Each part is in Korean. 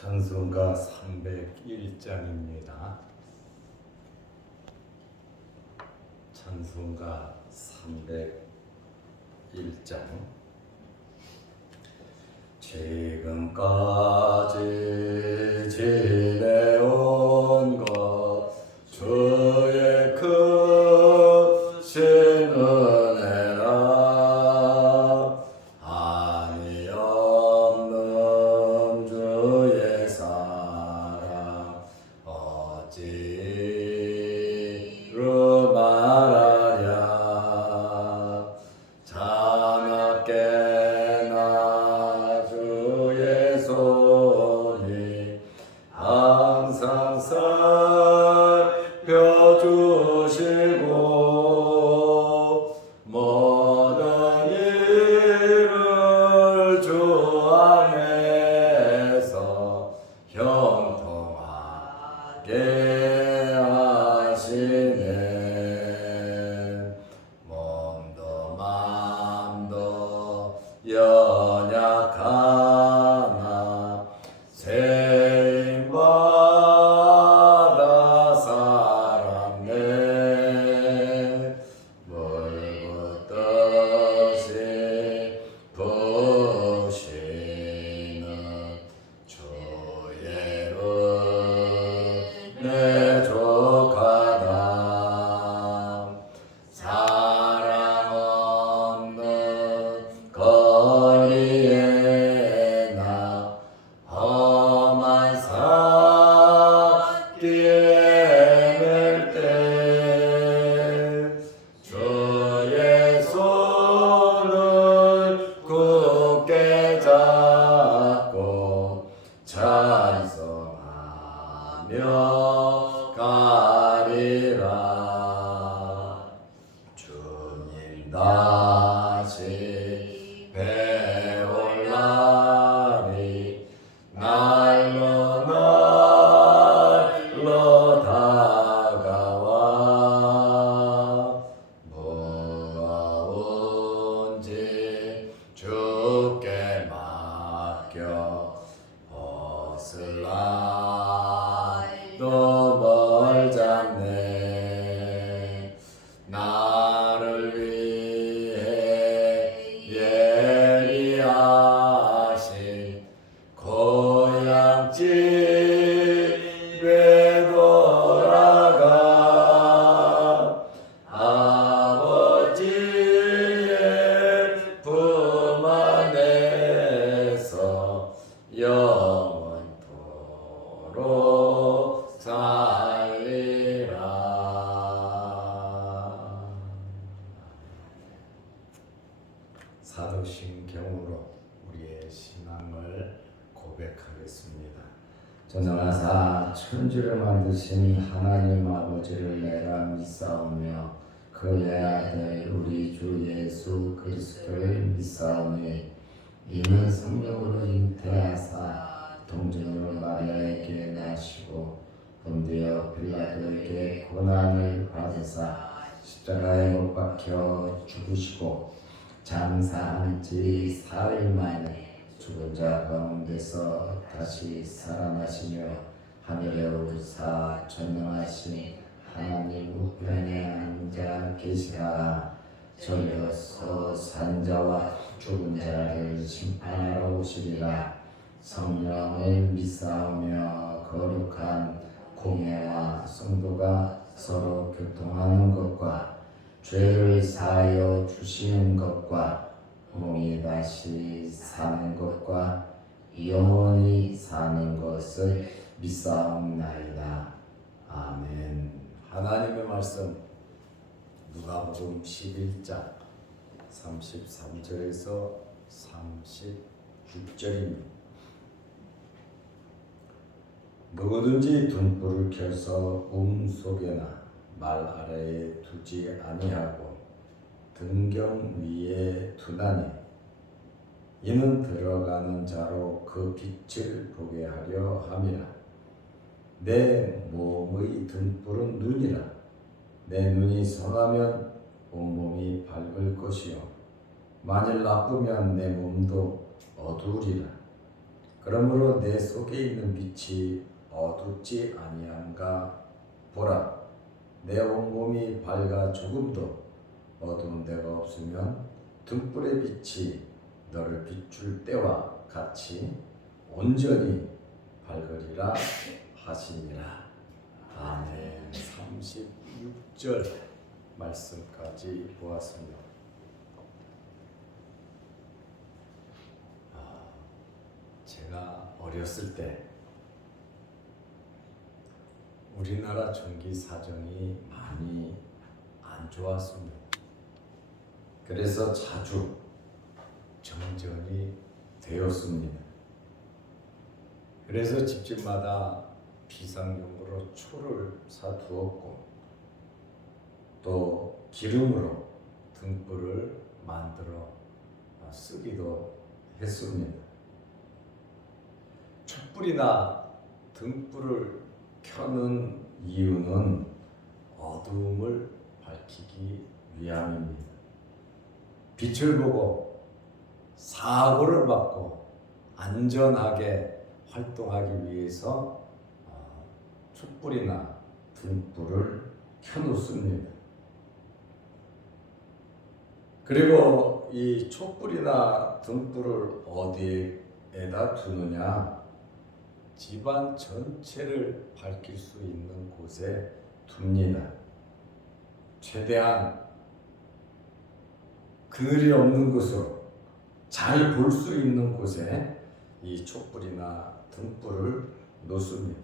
찬송가 301장입니다. 찬송가 301장 지금까지 지 전능하사 천지를 만드신 하나님 아버지를 내가 믿사오며 그 외아들 우리 주 예수 그리스도를 믿사오니 이는 성령으로 잉태하사 동정으로 마리아에게 나시고 본디어 빌라도에게 고난을 받으사 십자가에 못 박혀 죽으시고 장사한 지 사흘 만에 죽은 자 가운데서 다시 살아나시며 하늘에 오르사 전능하신 하나님 우편에 앉아 계시라. 저리어서 산자와 죽은 자를 심판하러 오시리라 성령을 믿사오며 거룩한 공예와 성도가 서로 교통하는 것과 죄를 사하여 주시는 것과 몸이 다시 사는 것과 영원히 사는 것을 믿사옵나이다. 아멘. 하나님의 말씀 누가복음 11장 33절에서 36절입니다. 누구든지 등불을 켜서 움 속에나 말 아래에 두지 아니하고 등경 위에 두나니 이는 들어가는 자로 그 빛을 보게 하려 함이라. 내 몸의 등불은 눈이라. 내 눈이 성하면 온몸이 밝을 것이요. 만일 나쁘면 내 몸도 어두우리라. 그러므로 내 속에 있는 빛이 어둡지 아니함가? 보라 내 온몸이 밝아 조금도 어두운 데가 없으면 등불의 빛이 너를 비출 때와 같이 온전히 밝으리라 하시니라. 아멘. 36절 말씀까지 보았습니다. 아, 제가 어렸을 때 우리나라 전기 사정이 많이 안 좋았습니다. 그래서 자주 정전이 되었습니다. 그래서 집집마다 비상용으로 초를 사두었고 또 기름으로 등불을 만들어 쓰기도 했습니다. 촛불이나 등불을 켜는 이유는 어두움을 밝히기 위함입니다. 빛을 보고 사고를 막고 안전하게 활동하기 위해서 어, 촛불이나 등불을 켜놓습니다. 그리고 이 촛불이나 등불을 어디에다 두느냐? 집안 전체를 밝힐 수 있는 곳에 둡니다. 최대한 그늘이 없는 곳으로 잘 볼 수 있는 곳에 이 촛불이나 등불을 놓습니다.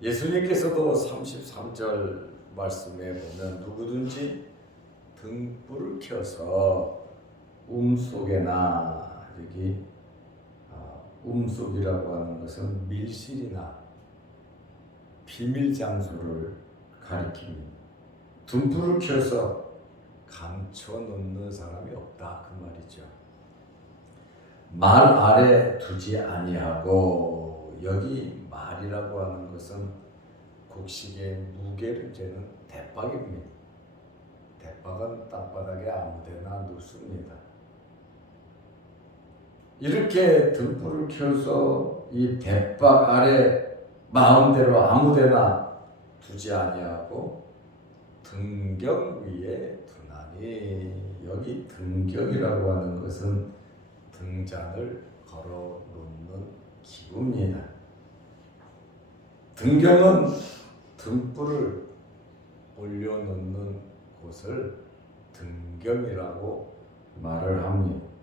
예수님께서도 33절 말씀에 보면 누구든지 등불을 켜서 움 속에나 여기 움속이라고 하는 것은 밀실이나 비밀 장소를 가리킵니다. 등불을 켜서 감춰 놓는 사람이 없다 그 말이죠. 말 아래 두지 아니하고 여기 말이라고 하는 것은 곡식의 무게를 재는 대박입니다. 대박은 땅바닥에 아무데나 놓습니다. 이렇게 등불을 켜서 이 대박 아래 마음대로 아무데나 두지 아니하고 등경 위에 두나니 여기 등경이라고 하는 것은 등잔을 걸어 놓는 기구입니다. 등경은 등불을 올려놓는 곳을 등경이라고 말을 합니다.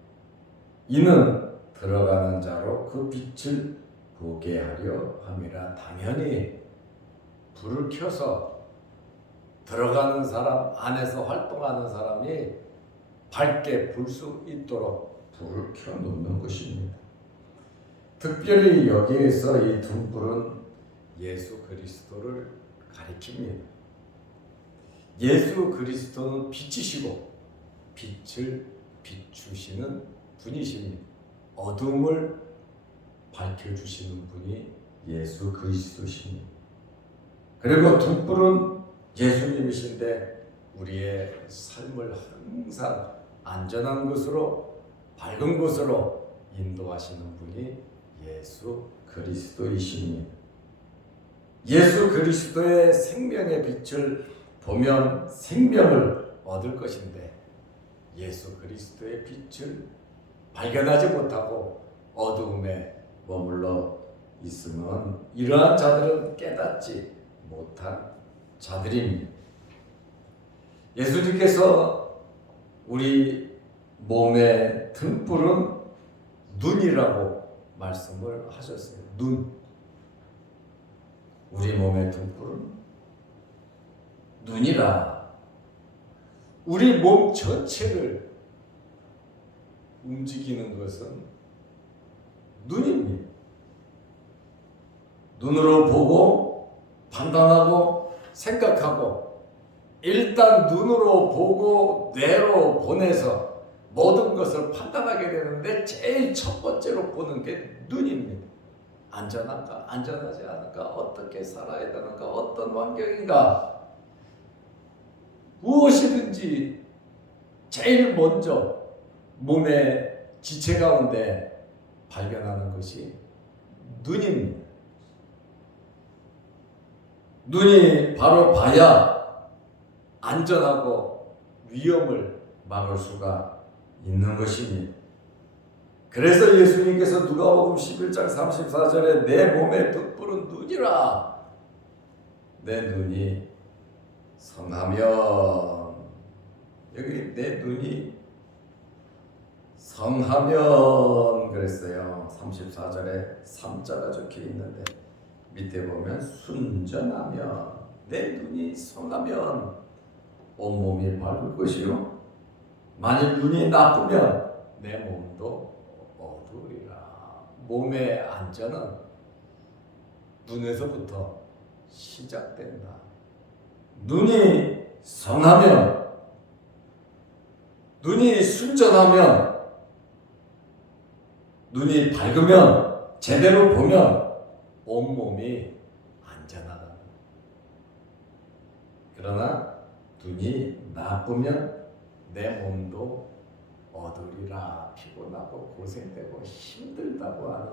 이는 들어가는 자로 그 빛을 보게 하려 함이라 당연히 불을 켜서 들어가는 사람 안에서 활동하는 사람이 밝게 볼수 있도록 불을 켜 놓는 것입니다. 특별히 여기에서 이 등불은 예수 그리스도를 가리킵니다. 예수 그리스도는 빛이시고 빛을 비추시는 분이십니다. 어둠을 밝혀주시는 분이 예수 그리스도십니다. 그리고 등불은 예수님이신데 우리의 삶을 항상 안전한 곳으로 밝은 곳으로 인도하시는 분이 예수 그리스도이십니다. 예수 그리스도의 생명의 빛을 보면 생명을 얻을 것인데 예수 그리스도의 빛을 발견하지 못하고 어두움에 머물러 있으면 이러한 자들은 깨닫지 못한 자들입니다. 예수님께서 우리 몸의 등불은 눈이라고 말씀을 하셨어요. 눈. 우리 몸의 등불은 눈이라. 우리 몸 전체를 움직이는 것은 눈입니다. 눈으로 보고 판단하고 생각하고 일단 눈으로 보고 뇌로 보내서 모든 것을 판단하게 되는데 제일 첫 번째로 보는 게 눈입니다. 안전한가, 안전하지 않을까, 어떻게 살아야 되는가, 어떤 환경인가, 무엇이든지 제일 먼저 몸의 지체 가운데 발견하는 것이 눈입니다. 눈이 바로 봐야 안전하고 위험을 막을 수가 있는 것입니다. 그래서 예수님께서 누가복음 11장 34절에 내 몸의 득불은 눈이라 내 눈이 성하면 여기 내 눈이 성하면 그랬어요. 34절에 3자가 적혀 있는데 밑에 보면 순전하면 내 눈이 성하면 온몸이 밝을 것이요. 만일 눈이 나쁘면 내 몸도 어두우리라. 몸의 안전은 눈에서부터 시작된다. 눈이 성하면 눈이 순전하면 눈이 밝으면 제대로 보면 온몸이 안전하다. 그러나 눈이 나쁘면 내 몸도 어두리라 피곤하고 고생되고 힘들다고 하는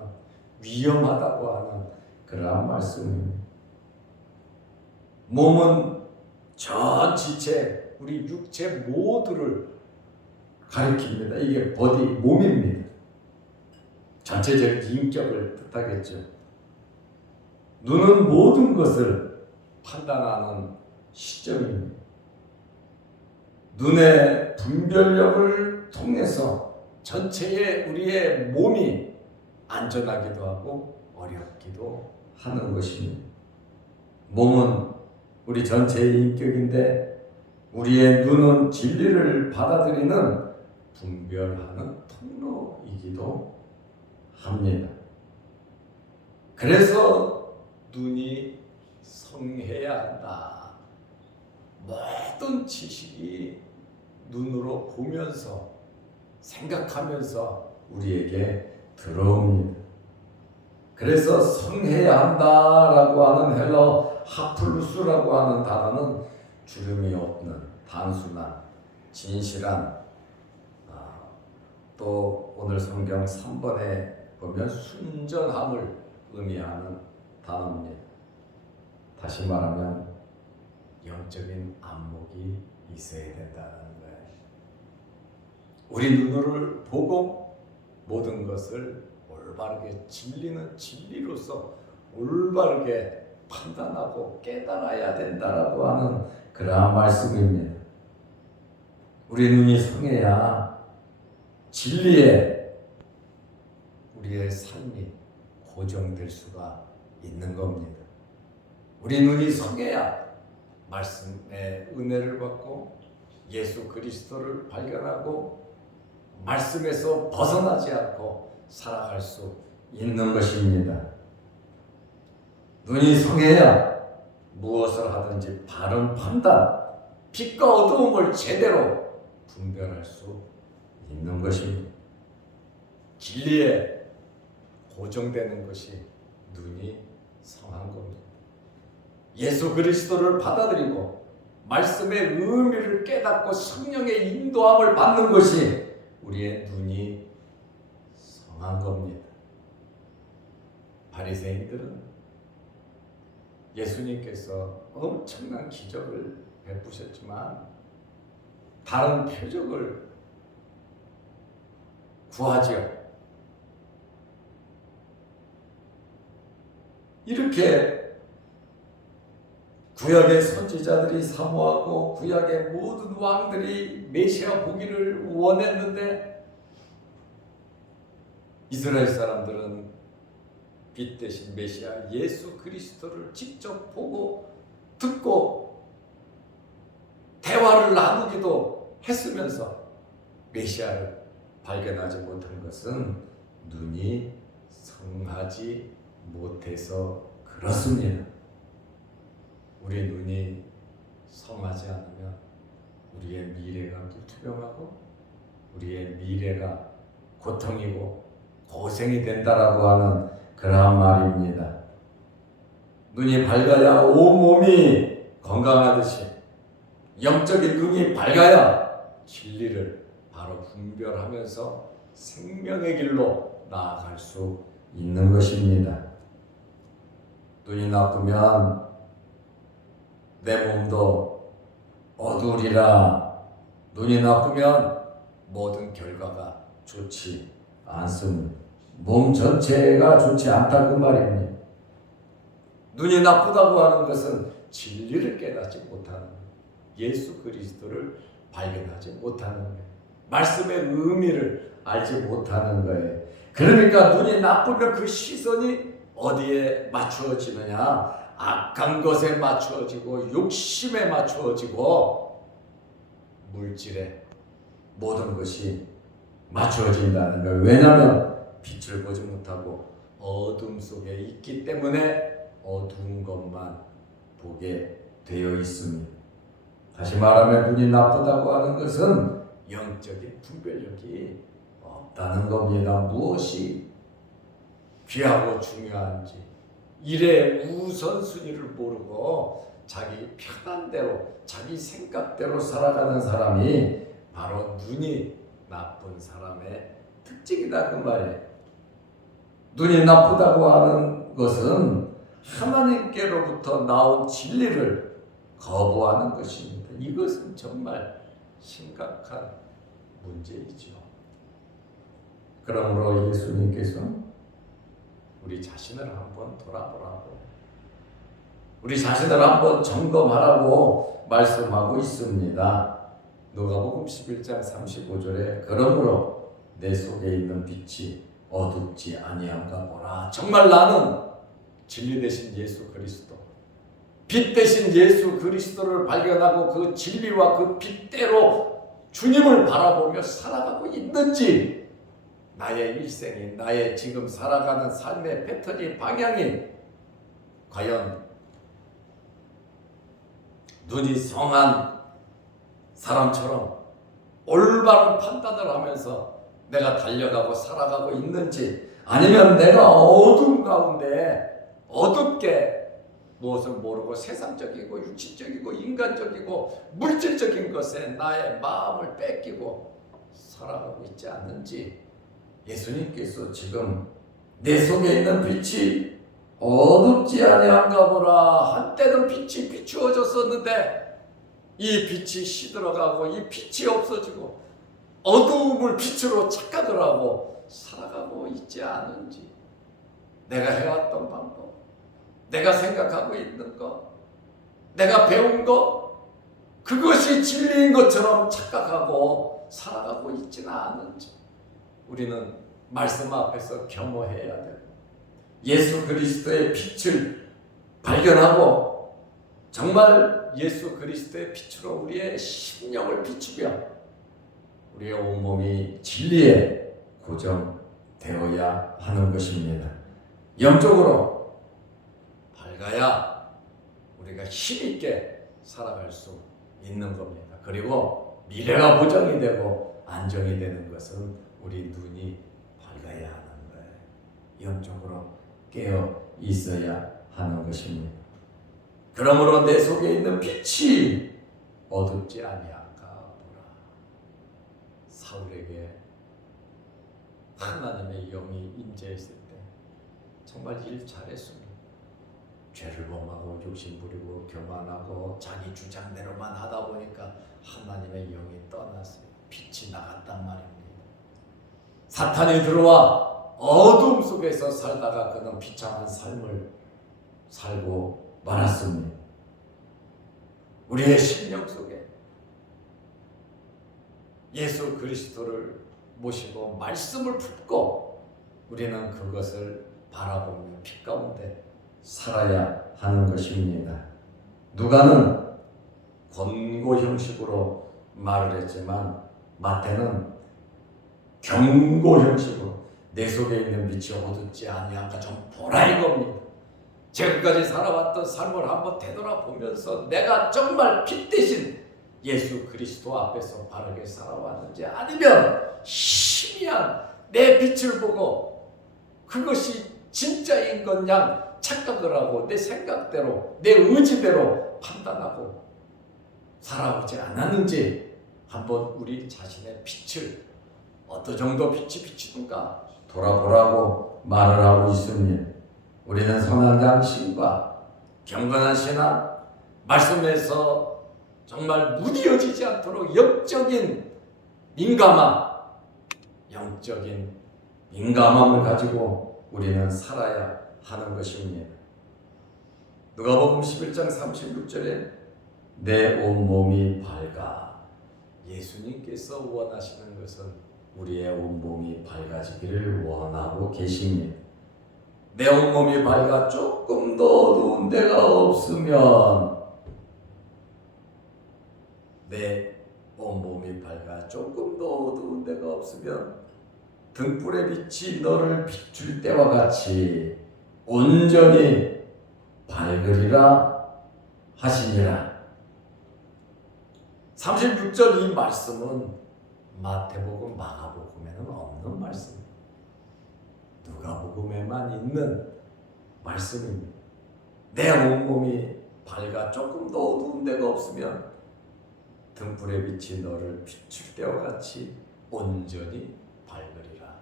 위험하다고 하는 그러한 말씀입니다. 몸은 전 지체 우리 육체 모두를 가리킵니다. 이게 버디 몸입니다. 전체적 인격을 뜻하겠죠. 눈은 모든 것을 판단하는 시점입니다. 눈의 분별력을 통해서 전체의 우리의 몸이 안전하기도 하고 어렵기도 하는 것입니다. 몸은 우리 전체의 인격인데 우리의 눈은 진리를 받아들이는 분별하는 통로이기도 합니다. 그래서 눈이 성해야 한다. 모든 지식이 눈으로 보면서 생각하면서 우리에게 들어옵니다. 그래서 성해야 한다라고 하는 헬러 하플루스라고 하는 단어는 주름이 없는 단순한 진실한 아, 또 오늘 성경 3번에 보면 순전함을 의미하는 단어입니다. 다시 말하면 영적인 안목이 있어야 된다는 거예요. 우리 눈을 보고 모든 것을 올바르게 진리는 진리로서 올바르게 판단하고 깨달아야 된다라고 하는 그러한 말씀입니다. 우리 눈이 성해야 진리에 우리의 삶이 고정될 수가 있는 겁니다. 우리 눈이 성해야 말씀의 은혜를 받고 예수 그리스도를 발견하고 말씀에서 벗어나지 않고 살아갈 수 있는 것입니다. 눈이 성해야 무엇을 하든지 바른 판단, 빛과 어두움을 제대로 분별할 수 있는 것입니다. 진리에 고정되는 것이 눈이 성한 겁니다. 예수 그리스도를 받아들이고 말씀의 의미를 깨닫고 성령의 인도함을 받는 것이 우리의 눈이 성한 겁니다. 바리새인들은 예수님께서 엄청난 기적을 베푸셨지만 다른 표적을 구하지요. 이렇게 구약의 선지자들이 사모하고 구약의 모든 왕들이 메시아 보기를 원했는데 이스라엘 사람들은 빛 대신 메시아 예수 그리스도를 직접 보고 듣고 대화를 나누기도 했으면서 메시아를 발견하지 못한 것은 눈이 성하지 못해서 그렇습니다. 우리의 눈이 성하지 않으면 우리의 미래가 불투명하고 우리의 미래가 고통이고 고생이 된다라고 하는 그러한 말입니다. 눈이 밝아야 온 몸이 건강하듯이 영적인 눈이 밝아야 진리를 바로 분별하면서 생명의 길로 나아갈 수 있는 것입니다. 눈이 나쁘면 내 몸도 어두우리라. 눈이 나쁘면 모든 결과가 좋지 않습니다. 몸 전체가 좋지 않다 그 말입니다. 눈이 나쁘다고 하는 것은 진리를 깨닫지 못하는 거예요. 예수 그리스도를 발견하지 못하는 거예요. 말씀의 의미를 알지 못하는 거예요. 그러니까 눈이 나쁘면 그 시선이 어디에 맞추어지느냐? 악한 것에 맞추어지고 욕심에 맞추어지고 물질에 모든 것이 맞추어진다는 거예요. 왜냐하면 빛을 보지 못하고 어둠 속에 있기 때문에 어두운 것만 보게 되어 있습니다. 다시 말하면 눈이 나쁘다고 하는 것은 영적인 분별력이 없다는 겁니다. 무엇이 귀하고 중요한지 일의 우선순위를 모르고 자기 편한 대로 자기 생각대로 살아가는 사람이 바로 눈이 나쁜 사람의 특징이다 그 말이에요. 눈이 나쁘다고 하는 것은 하나님께로부터 나온 진리를 거부하는 것입니다. 이것은 정말 심각한 문제이죠. 그러므로 예수님께서 우리 자신을 한번 돌아보라고 우리 자신을 한번 점검하라고 말씀하고 있습니다. 누가복음 11장 35절에 그러므로 내 속에 있는 빛이 어둡지 아니한가 보라. 정말 나는 진리 대신 예수 그리스도 빛 대신 예수 그리스도를 발견하고 그 진리와 그 빛대로 주님을 바라보며 살아가고 있는지 나의 일생이 나의 지금 살아가는 삶의 패턴이 방향이 과연 눈이 성한 사람처럼 올바른 판단을 하면서 내가 달려가고 살아가고 있는지 아니면 내가 어둠 가운데 어둡게 무엇을 모르고 세상적이고 육신적이고 인간적이고 물질적인 것에 나의 마음을 뺏기고 살아가고 있지 않는지 예수님께서 지금 내 속에 있는 빛이 어둡지 아니한가 보라. 한때는 빛이 비추어졌었는데 이 빛이 시들어가고 이 빛이 없어지고 어두움을 빛으로 착각을 하고 살아가고 있지 않은지 내가 해왔던 방법 내가 생각하고 있는 것 내가 배운 것 그것이 진리인 것처럼 착각하고 살아가고 있지는 않은지 우리는 말씀 앞에서 겸허해야 되고 예수 그리스도의 빛을 발견하고 정말 예수 그리스도의 빛으로 우리의 심령을 비추며 우리의 온몸이 진리에 고정되어야 하는 것입니다. 영적으로 밝아야 우리가 힘있게 살아갈 수 있는 겁니다. 그리고 미래가 보장이 되고 안정이 되는 것은 우리 눈이 밝아야 하는 거예요. 영적으로 깨어 있어야 하는 것입니다. 그러므로 내 속에 있는 빛이 어둡지 보라. 사울에게 하나님의 영이 임재했을 때 정말 일 잘했습니다. 죄를 범하고 욕심 부리고 교만하고 자기 주장대로만 하다 보니까 하나님의 영이 떠났어요. 빛이 나갔단 말입니다. 사탄이 들어와 어둠 속에서 살다가 그는 비참한 삶을 살고 말았습니다. 우리의 심령 속에 예수 그리스도를 모시고 말씀을 품고 우리는 그것을 바라보며 빛 가운데 살아야 하는 것입니다. 누가는 권고 형식으로 말을 했지만 마태는 경고 형식으로 내 속에 있는 빛이 어둡지 아니한가 좀 보라 이겁니다. 지금까지 살아왔던 삶을 한번 되돌아보면서 내가 정말 빛 대신 예수 그리스도 앞에서 바르게 살아왔는지 아니면 희미한 내 빛을 보고 그것이 진짜인 것양 착각을 하고 내 생각대로 내 의지대로 판단하고 살아오지 않았는지 한번 우리 자신의 빛을 어떤 정도 빛이 비치든가 돌아보라고 말을 하고 있습니다. 우리는 선한 양심과 경건한 신앙, 말씀에서 정말 무디어지지 않도록 영적인 민감함, 영적인 민감함을 가지고 우리는 살아야 하는 것입니다. 누가복음 11장 36절에 내 온몸이 밝아 예수님께서 원하시는 것은 우리의 온몸이 밝아지기를 원하고 계십니다. 내 온몸이 밝아 조금도 어두운 데가 없으면 내 온몸이 밝아 조금도 어두운 데가 없으면 등불의 빛이 너를 비출 때와 같이 온전히 밝으리라 하시니라. 36절 이 말씀은 마태복음, 마가복음에는 없는 말씀입니다. 누가복음에만 있는 말씀입니다. 내 온몸이 밝아 조금도 어두운 데가 없으면 등불의 빛이 너를 비출 때와 같이 온전히 밝으리라.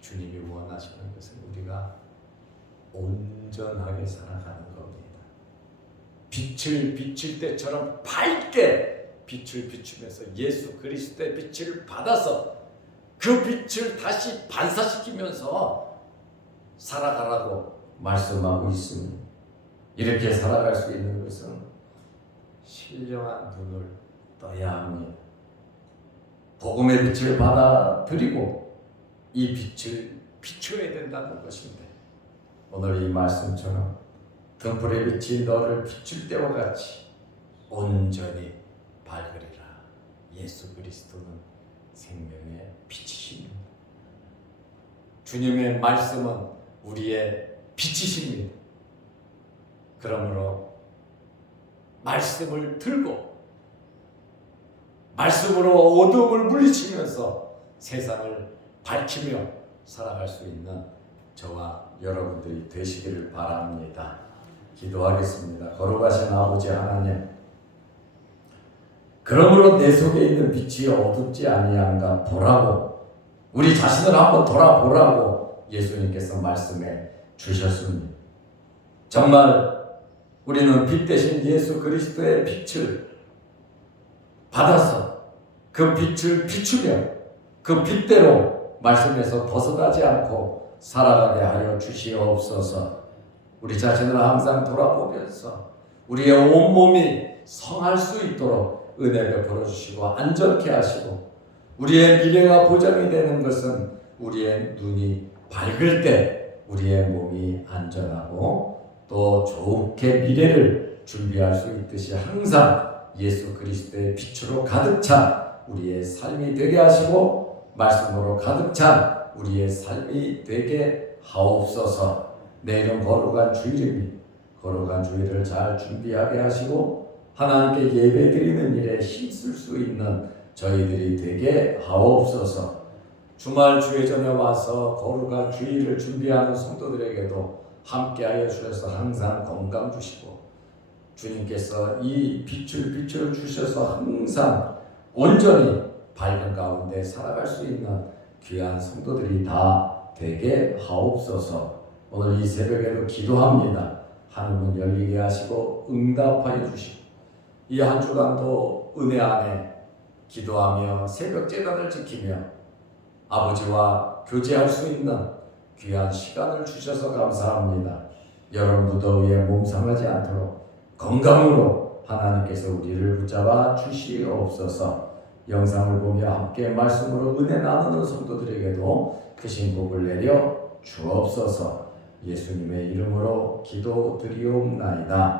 주님이 원하시는 것은 우리가 온전하게 살아가는 겁니다. 빛을 비칠 때처럼 밝게 빛을 비추면서 예수 그리스도의 빛을 받아서 그 빛을 다시 반사시키면서 살아가라고 말씀하고 있습니다. 이렇게 살아갈 수 있는 것은 신령한 눈을 떠야 합니다. 복음의 빛을 받아들이고 이 빛을 비춰야 된다는 것인데 오늘 이 말씀처럼 등불의 빛이 너를 비출 때와 같이 온전히 밝으리라. 예수 그리스도는 생명의 빛이십니다. 주님의 말씀은 우리의 빛이십니다. 그러므로 말씀을 들고 말씀으로 어둠을 물리치면서 세상을 밝히며 살아갈 수 있는 저와 여러분들이 되시기를 바랍니다. 기도하겠습니다. 거룩하신 아버지 하나님, 그러므로 내 속에 있는 빛이 어둡지 아니한가 보라고 우리 자신을 한번 돌아보라고 예수님께서 말씀해 주셨습니다. 정말 우리는 빛 대신 예수 그리스도의 빛을 받아서 그 빛을 비추며 그 빛대로 말씀에서 벗어나지 않고 살아가게 하여 주시옵소서. 우리 자신을 항상 돌아보면서 우리의 온몸이 성할 수 있도록 은혜 베풀어 주시고 안전케 하시고 우리의 미래가 보장이 되는 것은 우리의 눈이 밝을 때 우리의 몸이 안전하고 또 좋게 미래를 준비할 수 있듯이 항상 예수 그리스도의 빛으로 가득 찬 우리의 삶이 되게 하시고 말씀으로 가득 찬 우리의 삶이 되게 하옵소서. 내일은 거룩한 주일입니다. 거룩한 주일을 잘 준비하게 하시고 하나님께 예배드리는 일에 힘쓸 수 있는 저희들이 되게 하옵소서. 주말 주회 전에 와서 거룩한 주일을 준비하는 성도들에게도 함께하여 주셔서 항상 건강 주시고 주님께서 이 빛을 빛을 주셔서 항상 온전히 밝은 가운데 살아갈 수 있는 귀한 성도들이 다 되게 하옵소서. 오늘 이 새벽에도 기도합니다. 하늘문 열리게 하시고 응답하여 주시고 이 한 주간도 은혜 안에 기도하며 새벽 재단을 지키며 아버지와 교제할 수 있는 귀한 시간을 주셔서 감사합니다. 여름 무더위에 몸 상하지 않도록 건강으로 하나님께서 우리를 붙잡아 주시옵소서. 영상을 보며 함께 말씀으로 은혜 나누는 성도들에게도 크신 복을 내려 주옵소서. 예수님의 이름으로 기도드리옵나이다.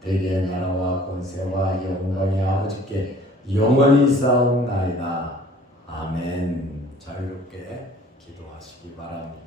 대개 나라와 권세와 영광의 아버지께 영원히 싸움나이다. 아멘. 자유롭게 기도하시기 바랍니다